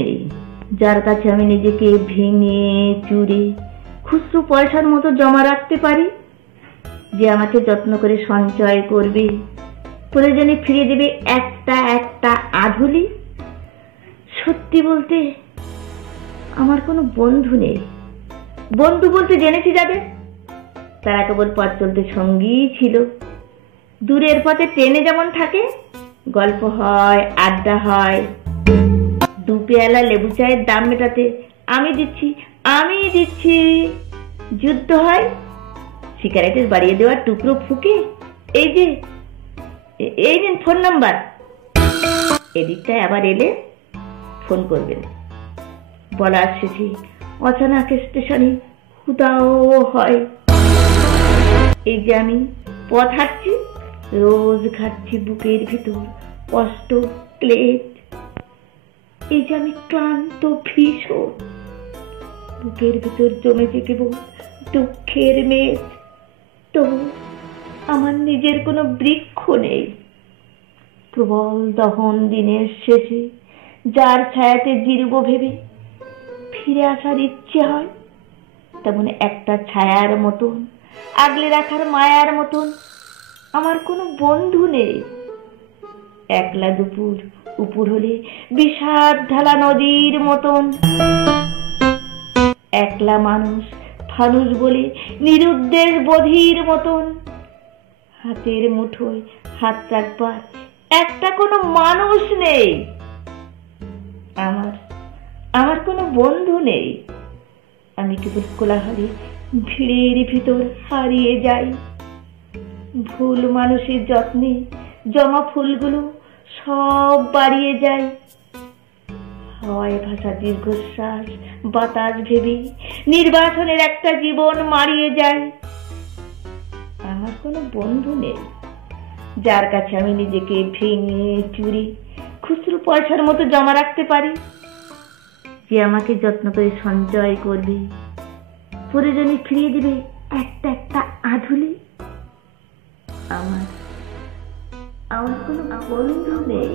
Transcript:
নেই যার কাছে আমি নিজেকে ভেঙে চুরে খুচরো পয়সার মতো জমা রাখতে পারি, যে আমাকে যত্ন করে সঞ্চয় করবে, প্রয়োজনে ফিরিয়ে দেবে একটা একটা আধুলি। সত্যি বলতে আমার কোনো বন্ধু নেই। বন্ধু বলতে জেনেছি যাদের, তারা কেবল পথ চলতে সঙ্গী ছিল। দূরের পথে ট্রেনে যেমন থাকে, গল্প হয়, আড্ডা হয়, দু পেয়ালা লেবু চায়ের দাম মেটাতে আমি দিচ্ছি যুদ্ধ হয়, সিগারেটের বাড়িয়ে দেওয়ার টুকরো ফুকে এই নিন ফোন নাম্বার, এদিকটায় আবার এলে ফোন করবেন। বলার শেষে অচানা স্টেশনে হুদাও হয়। এই যে আমি পথ হাঁটছি, রোজ খাচ্ছি বুকের ভিতর কষ্ট ক্লেদ। এই যে আমি ক্লান্ত ভীষণ, বুকের ভিতর জমেছে কেবল দুঃখের মেঘ। তবু আমার নিজের কোনো বৃক্ষ নেই। প্রবল দহন দিনের শেষে যার ছায়াতে জিরব ভেবে ফিরে আসার ইচ্ছে হয়, তেমন একটা ছায়ার মতন, আগলে রাখার মায়ার মতন আমার কোনো বন্ধু নেই। একলা দুপুর উপর হলে বিষাদ ঢালা নদীর মতন, একলা মানুষ ফানুষ বলে নিরুদ্দেশ বধির মতন, হাতের মুঠোয় হাত রাখবার একটা কোনো মানুষ নেই। আমার কোনো বন্ধু নেই। আমি কেবল কোলাহলে ভিড়ের ভিতর হারিয়ে যাই। ভুল মানুষের যত্নে জমা ফুলগুলো সব বাড়িয়ে যায়। হাওয়ায় ভাসা দীর্ঘশ্বাস বাতাস ভেবে নির্বাসনের একটা জীবন মারিয়ে যায়। আমার কোনো বন্ধু নেই যার কাছে আমি নিজেকে ভেঙে চুরে খুচরো পয়সার মতো জমা রাখতে পারি, যে আমাকে যত্ন করে সঞ্চয় করবে, প্রয়োজনে ফিরিয়ে দেবে একটা একটা আধুলি। আমার কোনো বন্ধু নেই।